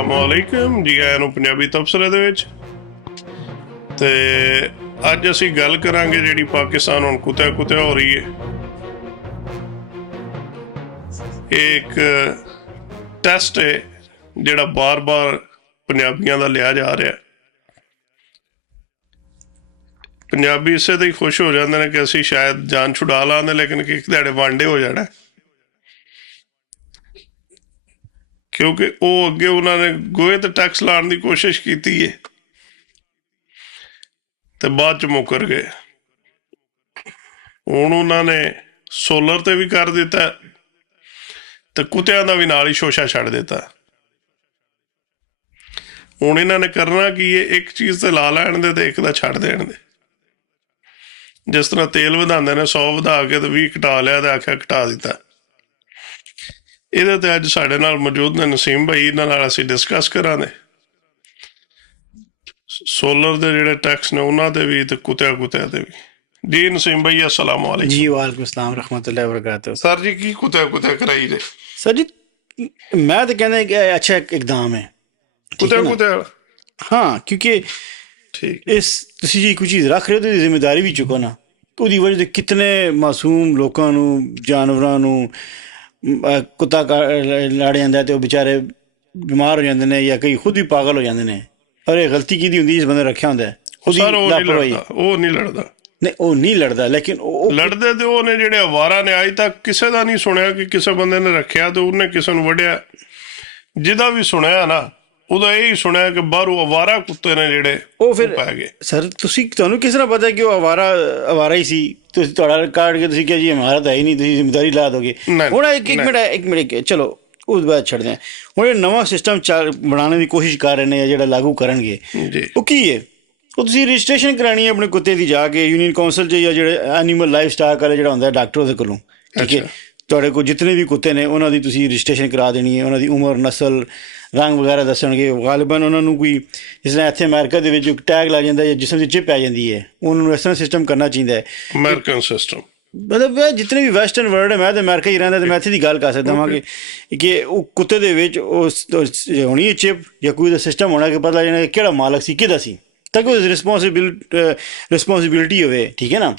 ਅਸਲਾਮੁਅਲੈਕੁਮ ਜੀ ਆਇਆਂ ਨੂੰ ਪੰਜਾਬੀ ਤਬਸਰੇ ਦੇ ਵਿੱਚ। ਤੇ ਅੱਜ ਅਸੀਂ ਗੱਲ ਕਰਾਂਗੇ ਜਿਹੜੀ ਪਾਕਿਸਤਾਨ ਹੁਣ ਕੁੱਤਿਆ ਕੁੱਤਿਆ ਹੋ ਰਹੀ ਹੈ। ਇਹ ਇੱਕ ਟੈਸਟ ਹੈ ਜਿਹੜਾ ਬਾਰ-ਬਾਰ ਪੰਜਾਬੀਆਂ ਦਾ ਲਿਆ ਜਾ ਰਿਹਾ। ਪੰਜਾਬੀ ਇਸੇ ਤੇ ਹੀ ਖੁਸ਼ ਹੋ ਜਾਂਦੇ ਨੇ ਕਿ ਅਸੀਂ ਸ਼ਾਇਦ ਜਾਨ ਛੁਡਾ ਲਾਂਦੇ, ਲੇਕਿਨ ਇੱਕ ਦਿਹਾੜੇ ਵਾਂਡੇ ਹੋ ਜਾਣਾ, ਕਿਉਂਕਿ ਉਹ ਅੱਗੇ ਉਹਨਾਂ ਨੇ ਗੋਹੇ ਤੇ ਟੈਕਸ ਲਾਉਣ ਦੀ ਕੋਸ਼ਿਸ਼ ਕੀਤੀ ਹੈ ਤੇ ਬਾਅਦ ਚ ਮੁੱਕਰ ਗਏ। ਹੁਣ ਉਹਨਾਂ ਨੇ ਸੋਲਰ ਤੇ ਵੀ ਕਰ ਦਿੱਤਾ ਤੇ ਕੁੱਤਿਆਂ ਦਾ ਵੀ ਨਾਲ ਹੀ ਸ਼ੋਸ਼ਾ ਛੱਡ ਦਿੱਤਾ। ਹੁਣ ਇਹਨਾਂ ਨੇ ਕਰਨਾ ਕੀ ਹੈ, ਇੱਕ ਚੀਜ਼ ਤੇ ਲਾ ਲੈਣ ਦੇ ਤੇ ਇੱਕ ਦਾ ਛੱਡ ਦੇਣ ਦੇ। ਜਿਸ ਤਰ੍ਹਾਂ ਤੇਲ ਵਧਾਉਂਦੇ ਨੇ, 100 ਵਧਾ ਕੇ ਤੇ 20 ਘਟਾ ਲਿਆ ਤੇ ਆਖਿਆ ਘਟਾ ਦਿੱਤਾ। ਇਹਦੇ ਤੇ ਅੱਜ ਸਾਡੇ ਨਾਲ ਮੌਜੂਦ ਨੇ ਨਸੀਮ ਭਾਈ, ਇਹਨਾਂ ਨਾਲ ਅਸੀਂ ਡਿਸਕਸ ਕਰਾਂਗੇ ਸੋਲਰ ਦੇ ਜਿਹੜੇ ਟੈਕਸ ਨੇ ਉਹਨਾਂ ਤੇ ਵੀ ਤੇ ਕੁੱਤਿਆਂ ਤੇ ਵੀ। ਜੀ ਨਸੀਮ ਭਾਈ अस्सलाम वालेकुम। जी वालेकुम अस्सलाम रहमतुल्लाहि व बरकातहू। सर जी की कुत्तिया कराई जे? सर जी मैं तो कहना है कि अच्छा इकदाम है कुत्तिया हाँ, क्योंकि ठीक इस तुसी जी कोई चीज़ रख रहे हो तो जिम्मेदारी भी चुको ना। ਉਹਦੀ ਵਜ੍ਹਾ ਤੋਂ ਕਿਤਨੇ ਮਾਸੂਮ ਲੋਕਾਂ ਨੂੰ, ਜਾਨਵਰਾਂ ਨੂੰ ਕੁੱਤਾ ਲੜ ਜਾਂਦਾ ਤੇ ਉਹ ਵਿਚਾਰੇ ਬਿਮਾਰ ਹੋ ਜਾਂਦੇ ਨੇ ਜਾਂ ਕਈ ਖੁਦ ਵੀ ਪਾਗਲ ਹੋ ਜਾਂਦੇ ਨੇ। ਪਰ ਇਹ ਗਲਤੀ ਕਿਹਦੀ ਹੁੰਦੀ ਜਿਸ ਬੰਦੇ ਰੱਖਿਆ ਹੁੰਦਾ? ਉਹਦੀ ਲਾਪਰਵਾਹੀ। ਉਹ ਨਹੀਂ ਲੜਦਾ, ਨਹੀਂ ਉਹ ਨਹੀਂ ਲੜਦਾ, ਲੇਕਿਨ ਉਹ ਲੜਦੇ ਤੇ ਉਹਨੇ ਜਿਹੜੇ ਅਵਾਰਾ ਨੇ। ਅੱਜ ਤੱਕ ਕਿਸੇ ਦਾ ਨਹੀਂ ਸੁਣਿਆ ਕਿ ਕਿਸੇ ਬੰਦੇ ਨੇ ਰੱਖਿਆ ਤੇ ਉਹਨੇ ਕਿਸੇ ਨੂੰ ਵੱਢਿਆ। ਜਿਹਦਾ ਵੀ ਸੁਣਿਆ ਨਾ ਉਹਦਾ ਇਹ ਹੀ ਸੁਣਿਆ ਕਿ ਬਾਹਰੋਂ ਅਵਾਰਾ ਕੁੱਤੇ ਨੇ ਜਿਹੜੇ ਉਹ ਫਿਰ ਪੈ ਗਏ। ਸਰ ਤੁਹਾਨੂੰ ਕਿਸ ਤਰ੍ਹਾਂ ਪਤਾ ਕਿ ਉਹ ਅਵਾਰਾ ਹੀ ਸੀ? ਤੁਸੀਂ ਤੁਹਾਡਾ ਕਾਰਡ ਕੇ ਤੁਸੀਂ ਕਿਹਾ ਜੀ ਹਮਾਰਾ ਤਾਂ ਹੈ ਹੀ ਨਹੀਂ, ਤੁਸੀਂ ਜ਼ਿੰਮੇਦਾਰੀ ਲਾ ਦੋਗੇ। ਹੁਣ ਇੱਕ ਮਿੰਟ ਚਲੋ ਉਸ ਬਾਅਦ ਛੱਡਦੇ ਹਾਂ। ਹੁਣ ਇਹ ਨਵਾਂ ਸਿਸਟਮ ਬਣਾਉਣ ਦੀ ਕੋਸ਼ਿਸ਼ ਕਰ ਰਹੇ ਨੇ, ਜਿਹੜਾ ਲਾਗੂ ਕਰਨਗੇ ਉਹ ਕੀ ਹੈ? ਉਹ ਤੁਸੀਂ ਰਜਿਸਟ੍ਰੇਸ਼ਨ ਕਰਾਉਣੀ ਹੈ ਆਪਣੇ ਕੁੱਤੇ ਦੀ ਜਾ ਕੇ ਯੂਨੀਅਨ ਕੌਂਸਲ 'ਚ, ਜਾਂ ਜਿਹੜੇ ਐਨੀਮਲ ਲਾਈਫ ਸਟਾਕ ਵਾਲੇ ਜਿਹੜਾ ਹੁੰਦਾ ਡਾਕਟਰ ਉਹਦੇ ਕੋਲੋਂ। ਠੀਕ ਹੈ, ਤੁਹਾਡੇ ਕੋਲ ਜਿਤਨੇ ਵੀ ਕੁੱਤੇ ਨੇ ਉਹਨਾਂ ਦੀ ਤੁਸੀਂ ਰਜਿਸਟ੍ਰੇਸ਼ਨ ਕਰਾ ਦੇਣੀ ਹੈ। ਉਹਨਾਂ ਦੀ ਉਮਰ, ਨਸਲ, ਰੰਗ ਵਗੈਰਾ ਦੱਸਣਗੇ। ਗਾਲਿਬਨ ਉਹਨਾਂ ਨੂੰ ਕੋਈ ਜਿਸ ਤਰ੍ਹਾਂ ਇੱਥੇ ਅਮਰੀਕਾ ਦੇ ਵਿੱਚ ਟੈਗ ਲੱਗ ਜਾਂਦਾ ਜਾਂ ਜਿਸਮ ਦੀ ਚਿਪ ਪੈ ਜਾਂਦੀ ਹੈ, ਉਹਨਾਂ ਨੂੰ ਇਸ ਤਰ੍ਹਾਂ ਸਿਸਟਮ ਕਰਨਾ ਚਾਹੀਦਾ ਹੈ। ਅਮਰੀਕਨ ਸਿਸਟਮ ਮਤਲਬ ਜਿਤਨੇ ਵੀ ਵੈਸਟਰਨ ਵਰਲਡ ਹੈ, ਮੈਂ ਤਾਂ ਅਮਰੀਕਾ ਹੀ ਰਹਿੰਦਾ ਤੇ ਮੈਂ ਇੱਥੇ ਦੀ ਗੱਲ ਕਰ ਸਕਦਾ ਹਾਂ ਕਿ ਉਹ ਕੁੱਤੇ ਦੇ ਵਿੱਚ ਉਹ ਹੋਣੀ ਹੈ ਚਿਪ ਜਾਂ ਕੋਈ ਦਾ ਸਿਸਟਮ ਹੋਣਾ ਕਿ ਪਤਾ ਜਾਣਾ ਕਿਹੜਾ ਮਾਲਕ ਸੀ, ਕਿਹਦਾ ਸੀ, ਤਾਂ ਕਿ ਰਿਸਪੋਂਸੀਬਿਲਿਟੀ ਹੋਵੇ। ਠੀਕ ਹੈ ਨਾ?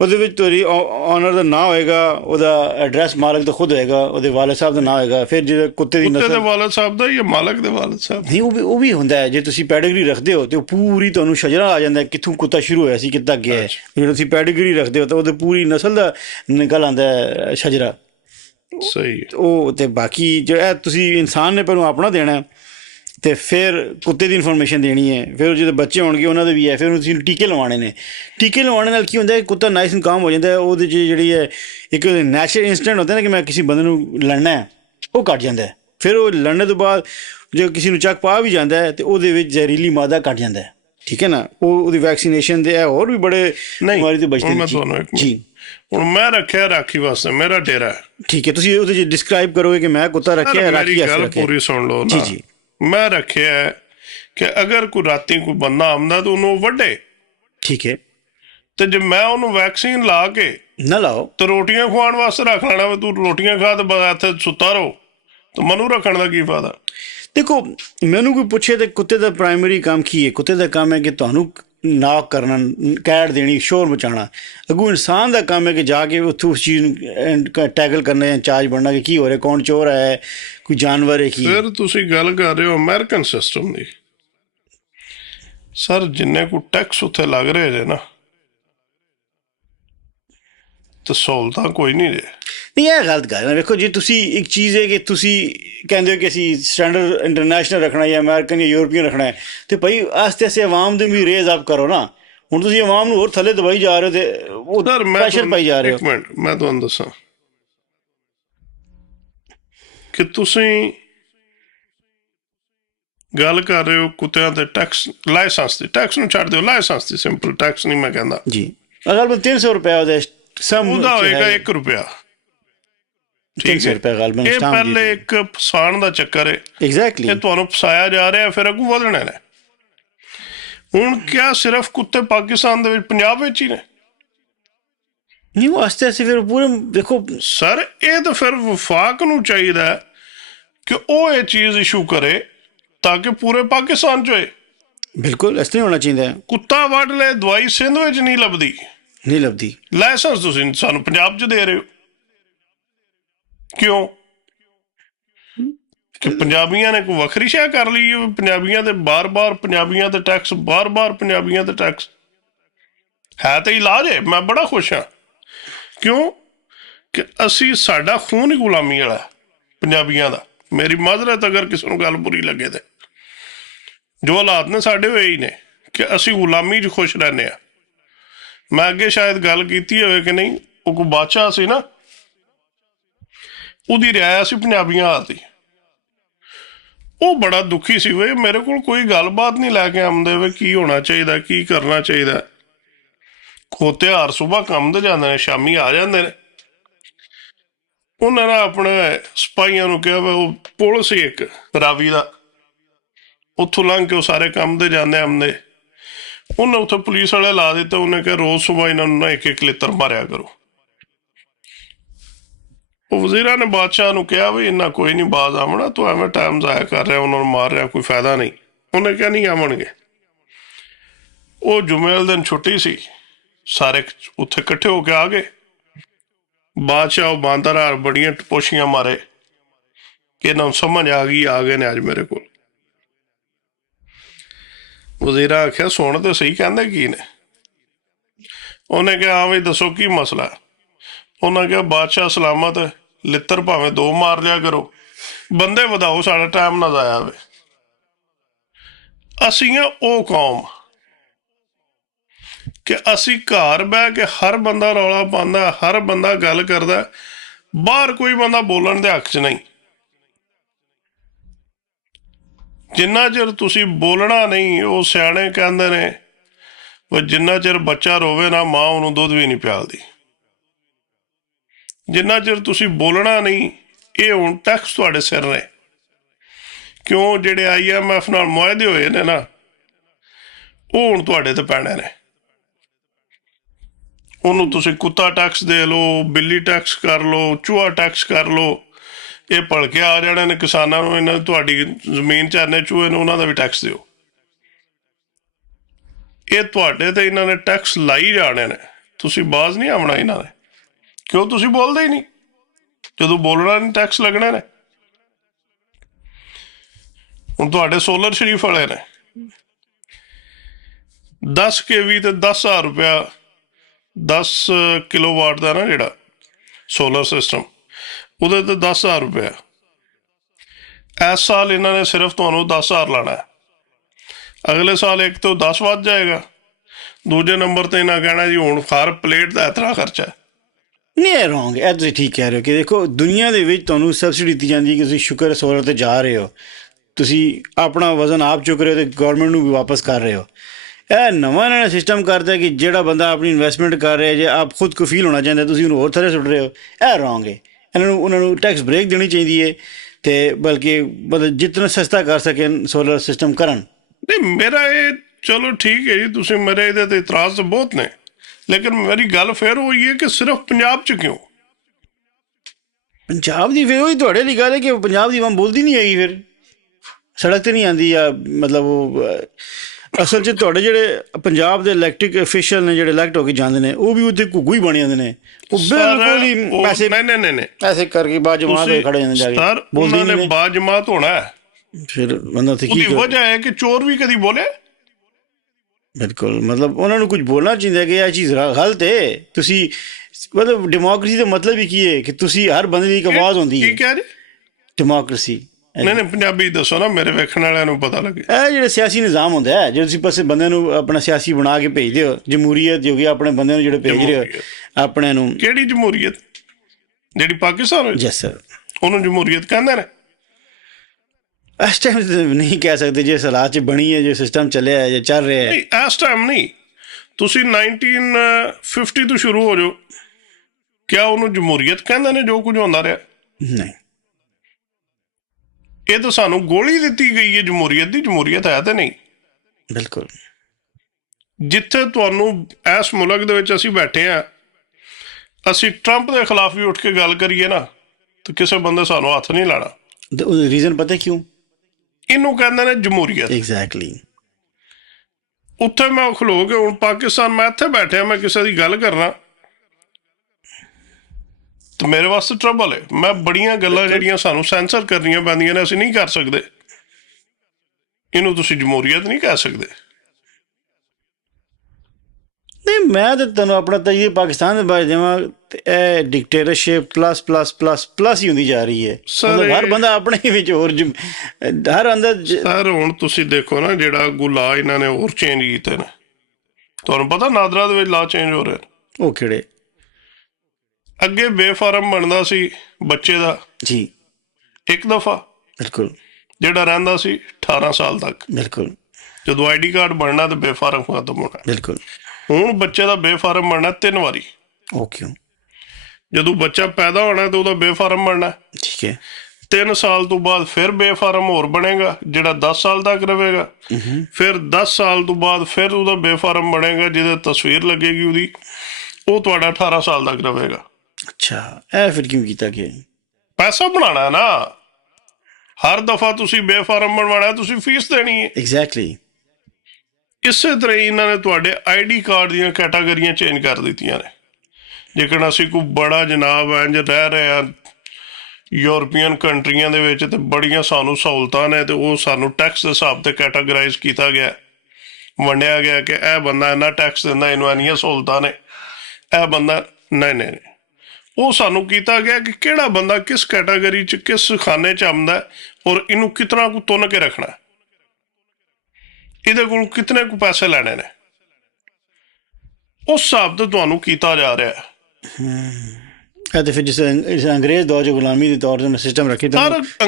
ਉਹਦੇ ਵਿੱਚ ਤੁਹਾਡੀ ਓਨਰ ਦਾ ਨਾਂ ਹੋਏਗਾ, ਉਹਦਾ ਐਡਰੈਸ ਮਾਲਕ ਦਾ ਖੁਦ ਹੋਏਗਾ, ਉਹਦੇ ਵਾਲਦ ਸਾਹਿਬ ਦਾ ਨਾਂ ਹੋਏਗਾ। ਫਿਰ ਜਿਹੜਾ ਕੁੱਤੇ ਦੀ ਨਸਲ ਵਾਲਦ ਸਾਹਿਬ ਦਾ ਜਾਂ ਮਾਲਕ ਦੇ ਵਾਲਦ ਸਾਹਿਬ ਨਹੀਂ, ਉਹ ਵੀ ਹੁੰਦਾ ਹੈ। ਜੇ ਤੁਸੀਂ ਪੈਡੀਗਰੀ ਰੱਖਦੇ ਹੋ ਤੇ ਉਹ ਪੂਰੀ ਤੁਹਾਨੂੰ ਸ਼ਜਰਾ ਆ ਜਾਂਦਾ ਕਿੱਥੋਂ ਕੁੱਤਾ ਸ਼ੁਰੂ ਹੋਇਆ ਸੀ, ਕਿੱਦਾਂ ਗਿਆ ਹੈ। ਜੇ ਤੁਸੀਂ ਪੈਡੀਗਰੀ ਰੱਖਦੇ ਹੋ ਤਾਂ ਉਹਦੇ ਪੂਰੀ ਨਸਲ ਦਾ ਨਿਕਲ ਆਉਂਦਾ ਹੈ ਸ਼ਜਰਾ। ਸਹੀ। ਉਹ ਤੇ ਬਾਕੀ ਜਿਹੜਾ ਤੁਸੀਂ ਇਨਸਾਨ ਨੇ ਪਹਿਲਾਂ ਆਪਣਾ ਦੇਣਾ ਤੇ ਫਿਰ ਕੁੱਤੇ ਦੀ ਇਨਫੋਰਮੇਸ਼ਨ ਦੇਣੀ ਹੈ। ਫਿਰ ਜਦੋਂ ਬੱਚੇ ਹੋਣਗੇ ਉਹਨਾਂ ਦੇ ਵੀ ਹੈ। ਫਿਰ ਉਹਨੂੰ ਤੁਸੀਂ ਟੀਕੇ ਲਵਾਉਣੇ ਨੇ। ਟੀਕੇ ਲਵਾਉਣੇ ਨਾਲ ਕੀ ਹੁੰਦਾ ਹੈ, ਕੁੱਤਾ ਨਾਈਸ ਐਂਡ ਕਾਮ ਹੋ ਜਾਂਦਾ ਹੈ। ਉਹਦੇ 'ਚ ਜਿਹੜੀ ਹੈ ਇੱਕ ਨੈਚੁਰਲ ਇੰਸਟੈਂਟ ਹੁੰਦਾ ਨਾ ਕਿ ਮੈਂ ਕਿਸੇ ਬੰਦੇ ਨੂੰ ਲੜਨਾ ਹੈ, ਉਹ ਘੱਟ ਜਾਂਦਾ ਹੈ। ਫਿਰ ਉਹ ਲੜਨੇ ਤੋਂ ਬਾਅਦ ਜੇ ਕਿਸੇ ਨੂੰ ਚੱਕ ਪਾ ਵੀ ਜਾਂਦਾ ਹੈ ਤੇ ਉਹਦੇ ਵਿੱਚ ਜ਼ਹਿਰੀਲੀ ਮਾਦਾ ਘੱਟ ਜਾਂਦਾ ਹੈ। ਠੀਕ ਹੈ ਨਾ? ਉਹਦੀ ਵੈਕਸੀਨੇਸ਼ਨ ਦੇ ਹੋਰ ਵੀ ਬੜੇ ਬਿਮਾਰੀ ਤੋਂ ਬਚਦੇ ਨੇ ਜੀ। ਹੁਣ ਮੈਂ ਰੱਖਿਆ ਰਾਖੀ ਵਾਸਤੇ, ਮੇਰਾ ਡੇਰਾ। ਠੀਕ ਹੈ, ਤੁਸੀਂ ਉਹਦੇ 'ਚ ਡਿਸਕ੍ਰਾਈਬ ਕਰੋਗੇ ਕਿ ਮੈਂ ਕੁੱਤਾ ਰੱਖਿਆ ਰਾਖੀ ਵਾਸਤੇ। ਪੂਰੀ ਸੁਣ ਲਓ ਜੀ ਜੀ। ਮੈਂ ਰੱਖਿਆ ਕਿ ਅਗਰ ਕੋਈ ਰਾਤੀ ਕੋਈ ਬੰਦਾ ਆਉਂਦਾ ਤਾਂ ਉਹਨੂੰ ਵੱਢੇ। ਠੀਕ ਹੈ, ਤੇ ਜੇ ਮੈਂ ਉਹਨੂੰ ਵੈਕਸੀਨ ਲਾ ਕੇ ਨਾ ਲਾਓ ਤੇ ਰੋਟੀਆਂ ਖਵਾਉਣ ਵਾਸਤੇ ਰੱਖ ਲੈਣਾ ਵੀ ਤੂੰ ਰੋਟੀਆਂ ਖਾ ਤੇ ਇੱਥੇ ਸੁੱਤਾ ਰਹੋ, ਤੇ ਮੈਨੂੰ ਰੱਖਣ ਦਾ ਕੀ ਫਾਇਦਾ? ਦੇਖੋ, ਮੈਨੂੰ ਕੋਈ ਪੁੱਛੇ ਤਾਂ ਕੁੱਤੇ ਦਾ ਪ੍ਰਾਇਮਰੀ ਕੰਮ ਕੀ ਹੈ? ਕੁੱਤੇ ਦਾ ਕੰਮ ਹੈ ਕਿ ਤੁਹਾਨੂੰ ਨਾਕ ਕਰਨਾ, ਕੈਟ ਦੇਣੀ, ਸ਼ੋਰ ਮਚਾਉਣਾ। ਅੱਗੋਂ ਇਨਸਾਨ ਦਾ ਕੰਮ ਹੈ ਕਿ ਜਾ ਕੇ ਉੱਥੋਂ ਉਸ ਚੀਜ਼ ਨੂੰ ਟੈਕਲ ਕਰਨਾ ਜਾਂ ਚਾਰਜ ਬਣਨਾ ਕਿ ਕੀ ਹੋ ਰਿਹਾ, ਕੌਣ ਚੋਰ ਹੈ, ਕੋਈ ਜਾਨਵਰ ਹੈ ਕੀ। ਫਿਰ ਤੁਸੀਂ ਗੱਲ ਕਰ ਰਹੇ ਹੋ ਅਮਰੀਕਨ ਸਿਸਟਮ ਦੀ। ਸਰ ਜਿੰਨੇ ਕੋ ਟੈਕਸ ਉੱਥੇ ਲੱਗ ਰਹੇ ਜੇ ਨਾ, ਤੇ ਸਹੂਲਤਾਂ ਕੋਈ ਨਹੀਂ ਜੇ। ਨਹੀਂ, ਇਹ ਗਲਤ ਗੱਲ ਹੈ। ਵੇਖੋ, ਜੇ ਤੁਸੀਂ ਇੱਕ ਚੀਜ਼ ਹੈ ਕਿ ਤੁਸੀਂ ਕਹਿੰਦੇ ਹੋ ਕਿ ਅਸੀਂ ਸਟੈਂਡਰਡ ਇੰਟਰਨੈਸ਼ਨਲ ਰੱਖਣਾ ਜਾਂ ਅਮਰੀਕਨ ਜਾਂ ਯੂਰਪੀਅਨ ਰੱਖਣਾ ਹੈ, ਤੇ ਭਾਈ ਆਸਤੇ ਆਸਤੇ ਆਵਾਮ ਦੇ ਵੀ ਰੇਜ਼ ਅਪ ਕਰੋ ਨਾ। ਹੁਣ ਤੁਸੀਂ ਆਵਾਮ ਨੂੰ ਹੋਰ ਥੱਲੇ ਦਬਾਈ ਜਾ ਰਹੇ ਹੋ ਤੇ ਉਹ ਪ੍ਰੈਸ਼ਰ ਪਾਈ ਜਾ ਰਹੇ ਹੋ। ਇੱਕ ਮਿੰਟ ਮੈਂ ਤੁਹਾਨੂੰ ਦੱਸਾਂ ਕਿ ਤੁਸੀਂ ਗੱਲ ਕਰ ਰਹੇ ਹੋ ਕੁੱਤਿਆਂ ਤੇ ਟੈਕਸ, ਲਾਇਸੈਂਸ ਦੀ। ਟੈਕਸ ਨੂੰ ਛੱਡ ਦਿਓ, ਲਾਇਸੈਂਸ ਦੀ, ਸਿੰਪਲ ਟੈਕਸ ਨਹੀਂ ਮੈਂ ਕਹਿੰਦਾ ਜੀ। ਅਗਰ 300 ਰੁਪਇਆ ਉਹਦਾ ਹੋਏਗਾ 1 ਰੁਪਇਆ। ਠੀਕ ਹੈ, ਇਹ ਪਹਿਲੇ ਇੱਕ ਫਸਾਣ ਦਾ ਚੱਕਰ ਹੈ। ਐਗਜ਼ੈਕਟਲੀ, ਇਹ ਤੁਹਾਨੂੰ ਫਸਾਇਆ ਜਾ ਰਿਹਾ, ਫਿਰ ਅੱਗੋਂ ਵਧਣਾ ਨੇ। ਹੁਣ ਕਿਆ ਸਿਰਫ ਕੁੱਤੇ ਪਾਕਿਸਤਾਨ ਦੇ ਵਿੱਚ, ਪੰਜਾਬ ਵਿੱਚ ਹੀ ਨੇ? ਨਹੀਂ, ਉਹ ਆਸਤੇ ਆਸਤੇ ਫਿਰ ਪੂਰੇ ਦੇਖੋ ਸਰ, ਇਹ ਤਾਂ ਫਿਰ ਵਫਾਕ ਨੂੰ ਚਾਹੀਦਾ ਕਿ ਉਹ ਇਹ ਚੀਜ਼ ਇਸ਼ੂ ਕਰੇ ਤਾਂ ਕਿ ਪੂਰੇ ਪਾਕਿਸਤਾਨ 'ਚ ਹੋਏ। ਬਿਲਕੁਲ ਇਸ ਤਰ੍ਹਾਂ ਹੋਣਾ ਚਾਹੀਦਾ ਹੈ। ਕੁੱਤਾ ਵੱਢ ਲੈ, ਦਵਾਈ ਸਿੰਧ ਵਿੱਚ ਨਹੀਂ ਲੱਭਦੀ। ਨਹੀਂ ਲੱਭਦੀ। ਲਾਇਸੈਂਸ ਤੁਸੀਂ ਸਾਨੂੰ ਪੰਜਾਬ 'ਚ ਦੇ ਰਹੇ ਹੋ, ਕਿਉਂ? ਕਿ ਪੰਜਾਬੀਆਂ ਨੇ ਕੋਈ ਵੱਖਰੀ ਸ਼ੈ ਕਰ ਲਈ ਹੈ? ਪੰਜਾਬੀਆਂ ਦੇ ਬਾਰ-ਬਾਰ ਪੰਜਾਬੀਆਂ ਤੇ ਟੈਕਸ, ਬਾਰ-ਬਾਰ ਪੰਜਾਬੀਆਂ ਤੇ ਟੈਕਸ ਹੈ ਤਾਂ ਇਲਾਜ ਹੈ। ਮੈਂ ਬੜਾ ਖੁਸ਼ ਹਾਂ, ਕਿਉਂ ਕਿ ਅਸੀਂ, ਸਾਡਾ ਖੂਨ ਹੀ ਗੁਲਾਮੀ ਵਾਲਾ ਪੰਜਾਬੀਆਂ ਦਾ। ਮੇਰੀ ਮਾਜ਼ਰਤ ਅਗਰ ਕਿਸੇ ਨੂੰ ਗੱਲ ਬੁਰੀ ਲੱਗੇ ਤੇ ਜੋ ਹਾਲਾਤ ਨੇ ਸਾਡੇ ਹੋਏ ਹੀ ਨੇ ਕਿ ਅਸੀਂ ਗੁਲਾਮੀ 'ਚ ਖੁਸ਼ ਰਹਿੰਦੇ ਹਾਂ। ਮੈਂ ਅੱਗੇ ਸ਼ਾਇਦ ਗੱਲ ਕੀਤੀ ਹੋਵੇ ਕਿ ਨਹੀਂ, ਉਹ ਕੋਈ ਬਾਦਸ਼ਾਹ ਸੀ ਨਾ, ਉਹਦੀ ਰਿਆਇਆ ਸੀ ਪੰਜਾਬੀਆਂ ਆਤੀ। ਉਹ ਬੜਾ ਦੁਖੀ ਸੀ ਵੇ, ਮੇਰੇ ਕੋਲ ਕੋਈ ਗੱਲਬਾਤ ਨਹੀਂ ਲੈ ਕੇ ਆਉਂਦੇ ਵੇ ਕੀ ਹੋਣਾ ਚਾਹੀਦਾ, ਕੀ ਕਰਨਾ ਚਾਹੀਦਾ। ਖੋਤਿਆਰ ਸੁਬਾਹ ਕੰਮ ਤੇ ਜਾਂਦੇ ਨੇ, ਸ਼ਾਮੀ ਆ ਜਾਂਦੇ ਨੇ। ਉਹਨਾਂ ਨੇ ਆਪਣੇ ਸਿਪਾਹੀਆਂ ਨੂੰ ਕਿਹਾ ਵੇ, ਉਹ ਪੁਲ ਸੀ ਇੱਕ ਰਾਵੀ ਦਾ, ਉੱਥੋਂ ਲੰਘ ਕੇ ਉਹ ਸਾਰੇ ਕੰਮ ਤੇ ਜਾਂਦੇ ਆਉਂਦੇ। ਉਹਨੇ ਉੱਥੇ ਪੁਲਿਸ ਵਾਲੇ ਲਾ ਦਿੱਤੇ। ਉਹਨੇ ਕਿਹਾ ਰੋਜ਼ ਸੁਬਾਹ ਇਹਨਾਂ ਨੂੰ ਨਾ ਇੱਕ ਇੱਕ ਲਿੱਤਰ ਮਾਰਿਆ ਕਰੋ। ਉਹ ਵਜ਼ੀਰਾਂ ਨੇ ਬਾਦਸ਼ਾਹ ਨੂੰ ਕਿਹਾ ਵੀ ਇੰਨਾ ਕੋਈ ਨਹੀਂ ਬਾਜ਼ ਆਉਣਾ, ਤੂੰ ਐਵੇਂ ਟਾਈਮ ਜ਼ਾਇਆ ਕਰ ਰਿਹਾ, ਉਹਨਾਂ ਨੂੰ ਮਾਰ ਰਿਹਾ, ਕੋਈ ਫਾਇਦਾ ਨਹੀਂ। ਉਹਨੇ ਕਿਹਾ ਨਹੀਂ ਆਉਣਗੇ। ਉਹ ਜੁਮੇ ਵਾਲੇ ਦਿਨ ਛੁੱਟੀ ਸੀ, ਸਾਰੇ ਉੱਥੇ ਇਕੱਠੇ ਹੋ ਕੇ ਆ ਗਏ। ਬਾਦਸ਼ਾਹ ਉਹ ਬਾਂਦਰ ਹਾਰ ਬੜੀਆਂ ਟਪੋਸ਼ੀਆਂ ਮਾਰੇ ਕਿ ਇਹਨਾਂ ਨੂੰ ਸਮਝ ਆ ਗਈ, ਆ ਗਏ ਨੇ ਅੱਜ ਮੇਰੇ ਕੋਲ। ਵਜ਼ੀਰਾਂ ਆਖਿਆ ਸੁਣ ਤੇ ਸਹੀ, ਕਹਿੰਦੇ ਕੀ ਨੇ? ਉਹਨੇ ਕਿਹਾ ਹਾਂ ਵੀ ਦੱਸੋ ਕੀ ਮਸਲਾ। ਉਹਨਾਂ ਕਿਹਾ ਬਾਦਸ਼ਾਹ ਸਲਾਮਤ, ਲਿੱਤਰ ਭਾਵੇਂ 2 ਮਾਰ ਲਿਆ ਕਰੋ, ਬੰਦੇ ਵਧਾਓ, ਸਾਡਾ ਟਾਈਮ ਨਾ ਜ਼ਾਇਆ ਹੋਵੇ। ਅਸੀਂ ਆ ਉਹ ਕੌਮ ਕਿ ਅਸੀਂ ਘਰ ਬਹਿ ਕੇ ਹਰ ਬੰਦਾ ਰੌਲਾ ਪਾਉਂਦਾ, ਹਰ ਬੰਦਾ ਗੱਲ ਕਰਦਾ, ਬਾਹਰ ਕੋਈ ਬੰਦਾ ਬੋਲਣ ਦੇ ਹੱਕ 'ਚ ਨਹੀਂ। ਜਿੰਨਾ ਚਿਰ ਤੁਸੀਂ ਬੋਲਣਾ ਨਹੀਂ, ਉਹ ਸਿਆਣੇ ਕਹਿੰਦੇ ਨੇ ਉਹ ਜਿੰਨਾ ਚਿਰ ਬੱਚਾ ਰੋਵੇ ਨਾ, ਮਾਂ ਉਹਨੂੰ ਦੁੱਧ ਵੀ ਨਹੀਂ ਪਿਆਲਦੀ। ਜਿੰਨਾ ਚਿਰ ਤੁਸੀਂ ਬੋਲਣਾ ਨਹੀਂ, ਇਹ ਹੁਣ ਟੈਕਸ ਤੁਹਾਡੇ ਸਿਰ ਨੇ। ਕਿਉਂ? ਜਿਹੜੇ IMF ਨਾਲ ਮੁਆਹਦੇ ਹੋਏ ਨੇ ਨਾ, ਉਹ ਹੁਣ ਤੁਹਾਡੇ ਤੇ ਪੈਣੇ ਨੇ। ਉਹਨੂੰ ਤੁਸੀਂ ਕੁੱਤਾ ਟੈਕਸ ਦੇ ਲਓ, ਬਿੱਲੀ ਟੈਕਸ ਕਰ ਲਓ, ਚੂਹਾ ਟੈਕਸ ਕਰ ਲਓ, ਇਹ ਭਲਕੇ ਆ ਜਾਣੇ ਨੇ ਕਿਸਾਨਾਂ ਨੂੰ। ਇਹਨਾਂ ਤੁਹਾਡੀ ਜ਼ਮੀਨ 'ਚ ਆਨੇ ਚੂਹੇ ਨੇ, ਉਹਨਾਂ ਦਾ ਵੀ ਟੈਕਸ ਦਿਓ। ਇਹ ਤੁਹਾਡੇ ਤੇ ਇਹਨਾਂ ਨੇ ਟੈਕਸ ਲਾਈ ਜਾਣੇ ਨੇ, ਤੁਸੀਂ ਬਾਜ਼ ਨਹੀਂ ਆਉਣਾ ਇਹਨਾਂ ਨੇ। ਕਿਉਂ? ਤੁਸੀਂ ਬੋਲਦੇ ਹੀ ਨਹੀਂ। ਜਦੋਂ ਬੋਲਣਾ ਨਹੀਂ, ਟੈਕਸ ਲੱਗਣੇ ਨੇ। ਹੁਣ ਤੁਹਾਡੇ ਸੋਲਰ ਸ਼ਰੀਫ ਵਾਲੇ ਨੇ 10 kV ਤੇ 10,000 ਰੁਪਇਆ, 10 ਕਿਲੋਵਾਟ ਦਾ ਨਾ ਜਿਹੜਾ ਸੋਲਰ ਸਿਸਟਮ, ਉਹਦੇ ਤੇ 10,000 ਰੁਪਇਆ। ਇਸ ਸਾਲ ਇਹਨਾਂ ਨੇ ਸਿਰਫ ਤੁਹਾਨੂੰ 10,000 ਲਾਣਾ ਹੈ। ਅਗਲੇ ਸਾਲ ਇੱਕ ਤੋਂ 10 ਵੱਧ ਜਾਏਗਾ। ਦੂਜੇ ਨੰਬਰ ਤੇ ਇਹਨਾਂ ਕਹਿਣਾ ਜੀ ਹੁਣ ਹਰ ਪਲੇਟ ਦਾ ਇਤਨਾ ਖਰਚਾ ਹੈ। ਨਹੀਂ, ਇਹ ਰੋਂਗ ਹੈ। ਇਹ ਤੁਸੀਂ ਠੀਕ ਕਹਿ ਰਹੇ ਹੋ ਕਿ ਦੇਖੋ ਦੁਨੀਆ ਦੇ ਵਿੱਚ ਤੁਹਾਨੂੰ ਸਬਸਿਡੀ ਦਿੱਤੀ ਜਾਂਦੀ ਹੈ ਕਿ ਤੁਸੀਂ ਸ਼ੁਕਰ ਸੋਲਰ 'ਤੇ ਜਾ ਰਹੇ ਹੋ, ਤੁਸੀਂ ਆਪਣਾ ਵਜ਼ਨ ਆਪ ਚੁੱਕ ਰਹੇ ਹੋ ਅਤੇ ਗੌਰਮੈਂਟ ਨੂੰ ਵੀ ਵਾਪਸ ਕਰ ਰਹੇ ਹੋ। ਇਹ ਨਵਾਂ ਇਹਨਾਂ ਨੇ ਸਿਸਟਮ ਕਰਦਾ ਕਿ ਜਿਹੜਾ ਬੰਦਾ ਆਪਣੀ ਇਨਵੈਸਟਮੈਂਟ ਕਰ ਰਿਹਾ, ਜੇ ਆਪ ਖੁਦ ਕਫੀਲ ਹੋਣਾ ਚਾਹੁੰਦਾ, ਤੁਸੀਂ ਉਹਨੂੰ ਹੋਰ ਥੱਲੇ ਸੁੱਟ ਰਹੇ ਹੋ। ਇਹ ਰੋਂਗ ਹੈ। ਉਹਨਾਂ ਨੂੰ ਟੈਕਸ ਬ੍ਰੇਕ ਦੇਣੀ ਚਾਹੀਦੀ ਹੈ ਅਤੇ ਬਲਕਿ ਮਤਲਬ ਜਿਤਨਾ ਸਸਤਾ ਕਰ ਸਕੇ ਸੋਲਰ ਸਿਸਟਮ ਕਰਨ। ਨਹੀਂ, ਮੇਰਾ ਇਹ ਚਲੋ ਠੀਕ ਹੈ ਜੀ, ਤੁਸੀਂ ਮੇਰੇ ਇਹਦੇ ਤੇ ਇਤਰਾਜ਼ ਤਾਂ ਬਹੁਤ ਨੇ, ਲੇਕਿਨ ਮੇਰੀ ਗੱਲ ਫਿਰ ਹੋਈ ਹੈ ਕਿ ਸਿਰਫ ਪੰਜਾਬ 'ਚ ਕਿਉਂ? ਪੰਜਾਬ ਦੀ ਫਿਰ ਉਹੀ ਤੁਹਾਡੇ ਲਈ ਗੱਲ ਹੈ ਕਿ ਪੰਜਾਬ ਦੀ ਆਵਾਮ ਬੋਲਦੀ ਨਹੀਂ ਹੈਗੀ, ਫਿਰ ਸੜਕ 'ਤੇ ਨਹੀਂ ਆਉਂਦੀ, ਜਾਂ ਮਤਲਬ ਉਹ ਅਸਲ 'ਚ ਤੁਹਾਡੇ ਜਿਹੜੇ ਪੰਜਾਬ ਦੇ ਇਲੈਕਟਿਕ ਅਫੀਸ਼ੀਅਲ ਨੇ ਜਿਹੜੇ ਇਲੈਕਟ ਹੋ ਕੇ ਜਾਂਦੇ ਨੇ, ਉਹ ਵੀ ਉੱਥੇ ਘੁੱਗੂ ਹੀ ਬਣ ਜਾਂਦੇ ਨੇ। ਉਹ ਬਿਲਕੁਲ ਹੀ ਪੈਸੇ ਪੈਸੇ ਕਰਕੇ ਬਾਜਮਾਤ ਹੋਏ ਖੜੇ ਜਾਂਦੇ ਜਾ ਕੇ। ਸਰ, ਉਹਨਾਂ ਨੇ ਬਾਜਮਾਤ ਹੋਣਾ ਹੈ, ਫਿਰ ਬੰਦਾ ਉੱਥੇ ਕੀ ਉਹਦੀ ਵਜ੍ਹਾ ਹੈ ਕਿ ਚੋਰ ਵੀ ਕਦੀ ਬੋਲੇ। ਬਿਲਕੁਲ, ਮਤਲਬ ਉਹਨਾਂ ਨੂੰ ਕੁਝ ਬੋਲਣਾ ਚਾਹੀਦਾ ਕਿ ਇਹ ਚੀਜ਼ ਗਲਤ ਹੈ। ਤੁਸੀਂ ਮਤਲਬ ਡੈਮੋਕ੍ਰੇਸੀ ਦਾ ਮਤਲਬ ਹੀ ਕੀ ਹੈ ਕਿ ਤੁਸੀਂ ਹਰ ਬੰਦੇ ਦੀ ਇੱਕ ਆਵਾਜ਼ ਹੁੰਦੀ ਹੈ। ਕੀ ਕਹਿ ਰਹੇ? ਡੈਮੋਕ੍ਰੇਸੀ। ਨਹੀਂ, ਪੰਜਾਬੀ ਦੱਸੋ ਨਾ, ਮੇਰੇ ਵੇਖਣ ਵਾਲਿਆਂ ਨੂੰ ਪਤਾ ਲੱਗੇ। ਇਹ ਜਿਹੜਾ ਸਿਆਸੀ ਨਿਜ਼ਾਮ ਹੁੰਦਾ ਹੈ, ਜੇ ਤੁਸੀਂ ਪਾਸੇ ਬੰਦੇ ਨੂੰ ਆਪਣਾ ਸਿਆਸੀ ਬਣਾ ਕੇ ਭੇਜਦੇ ਹੋ, ਜਮਹੂਰੀਅਤ ਹੋ ਗਈ, ਆਪਣੇ ਬੰਦੇ ਨੂੰ ਜਿਹੜੇ ਭੇਜ ਰਹੇ ਹੋ ਆਪਣੇ ਨੂੰ। ਕਿਹੜੀ ਜਮਹੂਰੀਅਤ? ਜਿਹੜੀ ਪਾਕਿਸਤਾਨ ਵਿੱਚ? Yes sir. ਉਹਨੂੰ ਜਮਹੂਰੀਅਤ ਕਹਿੰਦੇ ਨੇ? ਇਸ ਟਾਈਮ ਨਹੀਂ ਕਹਿ ਸਕਦੇ, ਜਿਸ ਹਾਲਾਤ 'ਚ ਬਣੀ ਹੈ, ਜੋ ਸਿਸਟਮ ਚੱਲਿਆ ਹੈ ਜਾਂ ਚੱਲ ਰਿਹਾ ਹੈ। ਨਹੀਂ, ਇਸ ਟਾਈਮ ਨਹੀਂ, ਤੁਸੀਂ 1950 ਤੋਂ ਸ਼ੁਰੂ ਹੋ ਜਾਓ। ਕਿਆ ਉਹਨੂੰ ਜਮਹੂਰੀਅਤ ਕਹਿੰਦੇ ਨੇ ਜੋ ਕੁਝ ਹੁੰਦਾ ਰਿਹਾ? ਨਹੀਂ, ਇਹ ਤਾਂ ਸਾਨੂੰ ਗੋਲੀ ਦਿੱਤੀ ਗਈ ਹੈ ਜਮਹੂਰੀਅਤ ਦੀ। ਜਮਹੂਰੀਅਤ ਹੈ ਤਾਂ ਨਹੀਂ। ਬਿਲਕੁਲ। ਜਿੱਥੇ ਤੁਹਾਨੂੰ ਇਸ ਮੁਲਕ ਦੇ ਵਿੱਚ ਅਸੀਂ ਬੈਠੇ ਹਾਂ, ਅਸੀਂ ਟਰੰਪ ਦੇ ਖਿਲਾਫ ਵੀ ਉੱਠ ਕੇ ਗੱਲ ਕਰੀਏ ਨਾ, ਤਾਂ ਕਿਸੇ ਬੰਦੇ ਸਾਨੂੰ ਹੱਥ ਨਹੀਂ ਲਾਣਾ। ਰੀਜ਼ਨ ਪਤਾ ਕਿਉਂ? ਇਹਨੂੰ ਕਹਿੰਦੇ ਨੇ ਜਮਹੂਰੀਅਤ। ਐਗਜ਼ੈਕਟਲੀ। ਉੱਥੇ ਮੈਂ ਖਲੋ ਕੇ ਹੁਣ ਪਾਕਿਸਤਾਨ, ਮੈਂ ਇੱਥੇ ਬੈਠਿਆ, ਮੈਂ ਕਿਸੇ ਦੀ ਗੱਲ ਕਰਨਾ ਤੇ ਮੇਰੇ ਵਾਸਤੇ ਟਰਬਲ ਹੈ। ਮੈਂ ਬੜੀਆਂ ਗੱਲਾਂ ਜਿਹੜੀਆਂ ਸਾਨੂੰ ਸੈਂਸਰ ਕਰਨੀਆਂ ਪੈਂਦੀਆਂ ਨੇ, ਅਸੀਂ ਨਹੀਂ ਕਰ ਸਕਦੇ। ਇਹਨੂੰ ਤੁਸੀਂ ਜਮਹੂਰੀਅਤ ਨਹੀਂ ਕਹਿ ਸਕਦੇ। ਨਹੀਂ, ਮੈਂ ਤਾਂ ਤੁਹਾਨੂੰ ਆਪਣਾ ਤਾਂ ਇਹ ਪਾਕਿਸਤਾਨ ਦੇ ਬਾਰੇ ਦੇਵਾਂ, ਇਹ ਡਿਕਟੇਟਰਸ਼ਿਪ ਪਲੱਸ ਹੀ ਹੁੰਦੀ ਜਾ ਰਹੀ ਹੈ। ਹਰ ਬੰਦਾ ਆਪਣੇ ਵਿੱਚ ਹੋਰ ਹਰ ਅੰਦਰ। ਸਰ ਹੁਣ ਤੁਸੀਂ ਦੇਖੋ ਨਾ, ਜਿਹੜਾ ਲਾ ਇਹਨਾਂ ਨੇ ਹੋਰ ਚੇਂਜ ਕੀਤੇ ਨੇ, ਤੁਹਾਨੂੰ ਪਤਾ ਨਾਦਰਾ ਦੇ ਵਿੱਚ ਲਾ ਚੇਂਜ ਹੋ ਰਹੇ ਨੇ। ਉਹ ਕਿਹੜੇ? ਅੱਗੇ ਬੇਫਾਰਮ ਬਣਦਾ ਸੀ ਬੱਚੇ ਦਾ ਜੀ, ਇੱਕ ਦਫਾ, ਬਿਲਕੁਲ, ਜਿਹੜਾ ਰਹਿੰਦਾ ਸੀ 18 ਸਾਲ ਤੱਕ। ਬਿਲਕੁਲ। ਜਦੋਂ ਆਈਡੀ ਕਾਰਡ ਬਣਨਾ ਤੇ ਬੇਫਾਰਮ ਖਤਮ ਹੋਣਾ। ਬਿਲਕੁਲ। ਹੁਣ ਬੱਚੇ ਦਾ ਬੇਫਾਰਮ ਬਣਨਾ 3 ਵਾਰੀ। ਉਹ ਕਿਉਂ? ਜਦੋਂ ਬੱਚਾ ਪੈਦਾ ਹੋਣਾ ਤੇ ਉਹਦਾ ਬੇਫਾਰਮ ਬਣਨਾ। ਠੀਕ ਹੈ। 3 ਸਾਲ ਤੋਂ ਬਾਅਦ ਫਿਰ ਬੇਫਾਰਮ ਹੋਰ ਬਣੇਗਾ, ਜਿਹੜਾ 10 ਸਾਲ ਤੱਕ ਰਹੇਗਾ। ਫਿਰ 10 ਸਾਲ ਤੋਂ ਬਾਅਦ ਫਿਰ ਉਹਦਾ ਬੇਫਾਰਮ ਬਣੇਗਾ, ਜਿਹਦੇ ਤਸਵੀਰ ਲੱਗੇਗੀ ਉਹਦੀ, ਉਹ ਤੁਹਾਡਾ 18 ਸਾਲ ਤੱਕ ਰਹੇਗਾ। ਅੱਛਾ, ਇਹ ਫਿਰ ਕਿਉਂ ਕੀਤਾ ਗਿਆ? ਪੈਸਾ ਬਣਾਉਣਾ ਨਾ। ਹਰ ਦਫਾ ਤੁਸੀਂ ਬੇਫਾਰਮ ਬਣਵਾਉਣਾ, ਤੁਸੀਂ ਫੀਸ ਦੇਣੀ ਹੈ। ਐਗਜ਼ੈਕਟਲੀ। ਇਸੇ ਤਰ੍ਹਾਂ ਹੀ ਇਹਨਾਂ ਨੇ ਤੁਹਾਡੇ ਆਈਡੀ ਕਾਰਡ ਦੀਆਂ ਕੈਟਾਗਰੀਆਂ ਚੇਂਜ ਕਰ ਦਿੱਤੀਆਂ ਨੇ। ਜੇਕਰ ਅਸੀਂ ਕੋਈ ਬੜਾ ਜਨਾਬ ਇੰਝ ਰਹਿ ਰਹੇ ਹਾਂ ਯੂਰਪੀਅਨ ਕੰਟਰੀਆਂ ਦੇ ਵਿੱਚ, ਤੇ ਬੜੀਆਂ ਸਾਨੂੰ ਸਹੂਲਤਾਂ ਨੇ, ਤੇ ਉਹ ਸਾਨੂੰ ਟੈਕਸ ਦੇ ਹਿਸਾਬ ਤੇ ਕੈਟਾਗਰਾਈਜ਼ ਕੀਤਾ ਗਿਆ, ਵੰਡਿਆ ਗਿਆ ਕਿ ਇਹ ਬੰਦਾ ਇੰਨਾ ਟੈਕਸ ਦਿੰਦਾ, ਇਹਨੂੰ ਇੰਨੀਆਂ ਸਹੂਲਤਾਂ ਨੇ, ਇਹ ਬੰਦਾ ਨਹੀਂ। ਉਹ ਸਾਨੂੰ ਕੀਤਾ ਗਿਆ ਕਿ ਕਿਹੜਾ ਬੰਦਾ ਕਿਸ ਕੈਟਾਗਰੀ 'ਚ ਕਿਸ ਖਾਨੇ 'ਚ ਆਉਂਦਾ, ਔਰ ਇਹਨੂੰ ਕਿਤਨਾ ਕੁ ਤੁੰਨ ਕੇ ਰੱਖਣਾ, ਇਹਦੇ ਕੋਲ ਕਿਤਨੇ ਕੁ ਪੈਸੇ ਲੈਣੇ ਨੇ, ਉਸ ਹਿਸਾਬ ਤੇ ਤੁਹਾਨੂੰ ਕੀਤਾ ਜਾ ਰਿਹਾ। ਤੇ ਫਿਰ ਜਿਸ ਅੰਗਰੇਜ਼ ਦੌਰ 'ਚ ਗੁਲਾਮੀ ਦੇ ਤੌਰ 'ਤੇ ਸਿਸਟਮ ਰੱਖੀ,